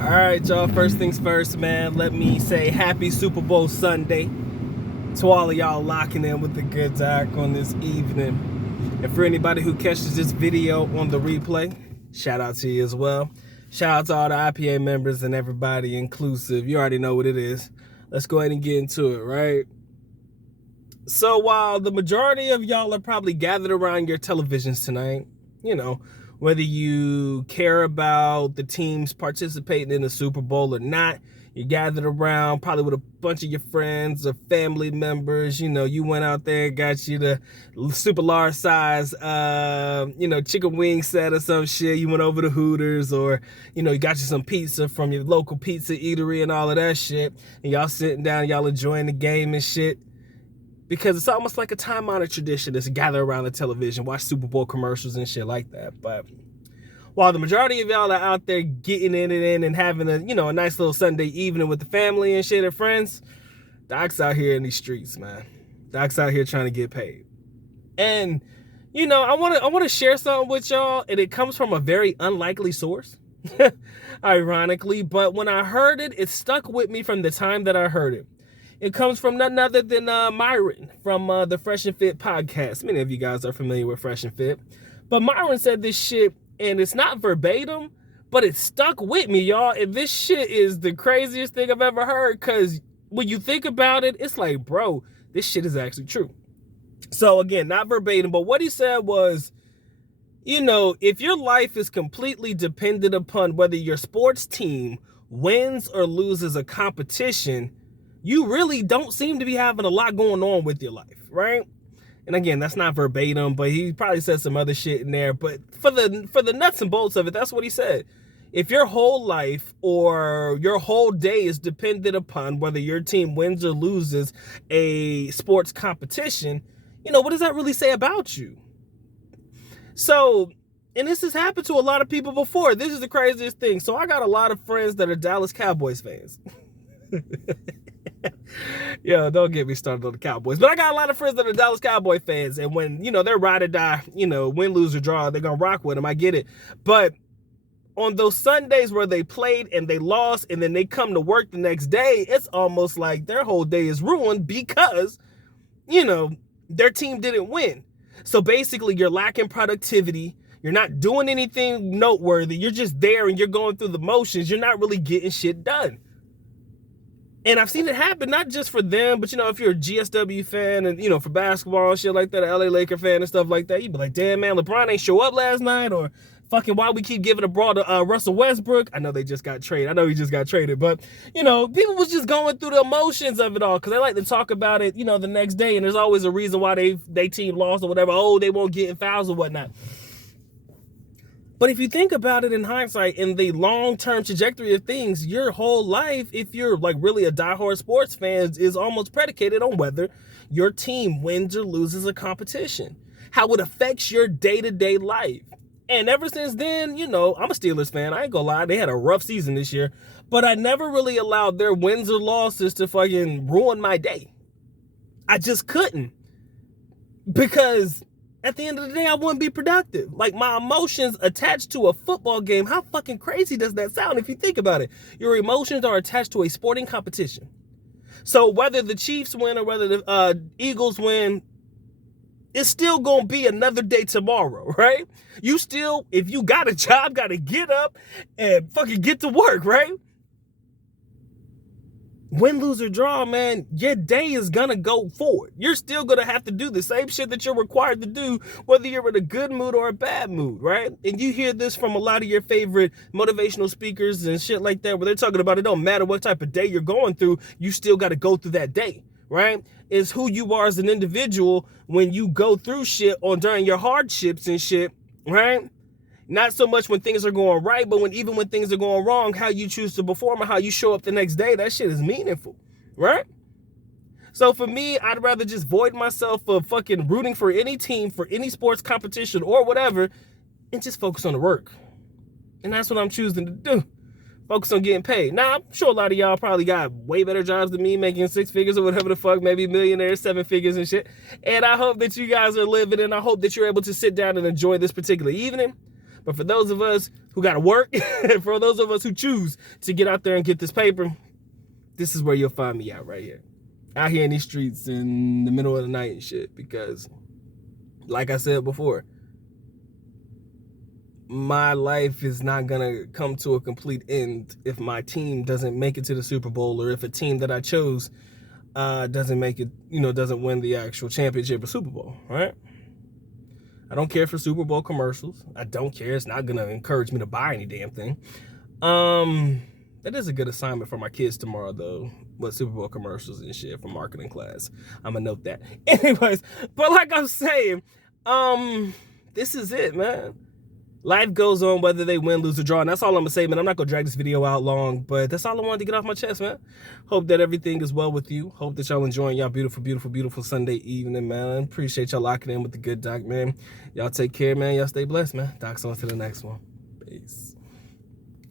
All right, y'all. First things first, man. Let me say happy Super Bowl Sunday to all of y'all locking in with the good doc on this evening. And for anybody who catches this video on the replay, shout out to you as well. Shout out to all the IPA members and everybody inclusive. You already know what it is. Let's go ahead and get into it, right? So while the majority of y'all are probably gathered around your televisions tonight, you know, whether you care about the teams participating in the Super Bowl or not, you gathered around probably with a bunch of your friends or family members. You know, you went out there, got you the super large size, chicken wing set or some shit. You went over to Hooters, or, you know, you got you some pizza from your local pizza eatery and all of that shit. And y'all sitting down, y'all enjoying the game and shit. Because it's almost like a time-honored tradition to gather around the television, watch Super Bowl commercials and shit like that. But while the majority of y'all are out there getting it in and having a nice little Sunday evening with the family and shit and friends, Doc's out here in these streets, man. Doc's out here trying to get paid. And, I want to share something with y'all, and it comes from a very unlikely source, ironically. But when I heard it, it stuck with me from the time that I heard it. It comes from none other than Myron from the Fresh and Fit podcast. Many of you guys are familiar with Fresh and Fit. But Myron said this shit, and it's not verbatim, but it stuck with me, y'all. And this shit is the craziest thing I've ever heard, because when you think about it, it's like, bro, this shit is actually true. So again, not verbatim, but what he said was, if your life is completely dependent upon whether your sports team wins or loses a competition, you really don't seem to be having a lot going on with your life, right? And again, that's not verbatim, but he probably said some other shit in there. But for the nuts and bolts of it, that's what he said. If your whole life or your whole day is dependent upon whether your team wins or loses a sports competition, what does that really say about you? So, and this has happened to a lot of people before. This is the craziest thing. So I got a lot of friends that are Dallas Cowboys fans. Yo, don't get me started on the Cowboys. But I got a lot of friends that are Dallas Cowboy fans. And when, they're ride or die, win, lose, or draw, they're going to rock with them. I get it. But on those Sundays where they played and they lost and then they come to work the next day, it's almost like their whole day is ruined because, their team didn't win. So basically, you're lacking productivity. You're not doing anything noteworthy. You're just there and you're going through the motions. You're not really getting shit done. And I've seen it happen, not just for them, but, if you're a GSW fan and, for basketball and shit like that, an LA Laker fan and stuff like that, you'd be like, damn, man, LeBron ain't show up last night, or fucking why we keep giving a ball to Russell Westbrook. I know they just got traded. I know he just got traded, but, people was just going through the emotions of it all, because they like to talk about it, the next day, and there's always a reason why they team lost or whatever. Oh, they won't get in fouls or whatnot. But if you think about it in hindsight, in the long-term trajectory of things, your whole life, if you're like really a diehard sports fan, is almost predicated on whether your team wins or loses a competition, how it affects your day-to-day life. And ever since then, I'm a Steelers fan. I ain't gonna lie. They had a rough season this year, but I never really allowed their wins or losses to fucking ruin my day. I just couldn't, because at the end of the day, I wouldn't be productive. Like, my emotions attached to a football game, how fucking crazy does that sound if you think about it? Your emotions are attached to a sporting competition. So whether the Chiefs win or whether the Eagles win, it's still going to be another day tomorrow, right? You still, if you got a job, got to get up and fucking get to work, right? Win, lose, or draw, man, your day is going to go forward. You're still going to have to do the same shit that you're required to do, whether you're in a good mood or a bad mood, right? And you hear this from a lot of your favorite motivational speakers and shit like that, where they're talking about it don't matter what type of day you're going through, you still got to go through that day, right? It's who you are as an individual when you go through shit during your hardships and shit, right? Not so much when things are going right, but even when things are going wrong, how you choose to perform and how you show up the next day, that shit is meaningful, right? So for me, I'd rather just void myself of fucking rooting for any team, for any sports competition or whatever, and just focus on the work. And that's what I'm choosing to do. Focus on getting paid. Now, I'm sure a lot of y'all probably got way better jobs than me, making 6 figures or whatever the fuck, maybe millionaires, 7 figures and shit. And I hope that you guys are living, and I hope that you're able to sit down and enjoy this particular evening. But for those of us who got to work, for those of us who choose to get out there and get this paper, this is where you'll find me right here. Out here in these streets in the middle of the night and shit. Because, like I said before, my life is not going to come to a complete end if my team doesn't make it to the Super Bowl, or if a team that I chose doesn't make it, doesn't win the actual championship or Super Bowl, right? I don't care for Super Bowl commercials. I don't care. It's not going to encourage me to buy any damn thing. That is a good assignment for my kids tomorrow, though, with Super Bowl commercials and shit for marketing class. I'm going to note that. Anyways, but like I'm saying, this is it, man. Life goes on whether they win, lose, or draw. And that's all I'm going to say, man. I'm not going to drag this video out long, but that's all I wanted to get off my chest, man. Hope that everything is well with you. Hope that y'all enjoying y'all beautiful, beautiful, beautiful Sunday evening, man. Appreciate y'all locking in with the Good Doc, man. Y'all take care, man. Y'all stay blessed, man. Doc's on to the next one. Peace.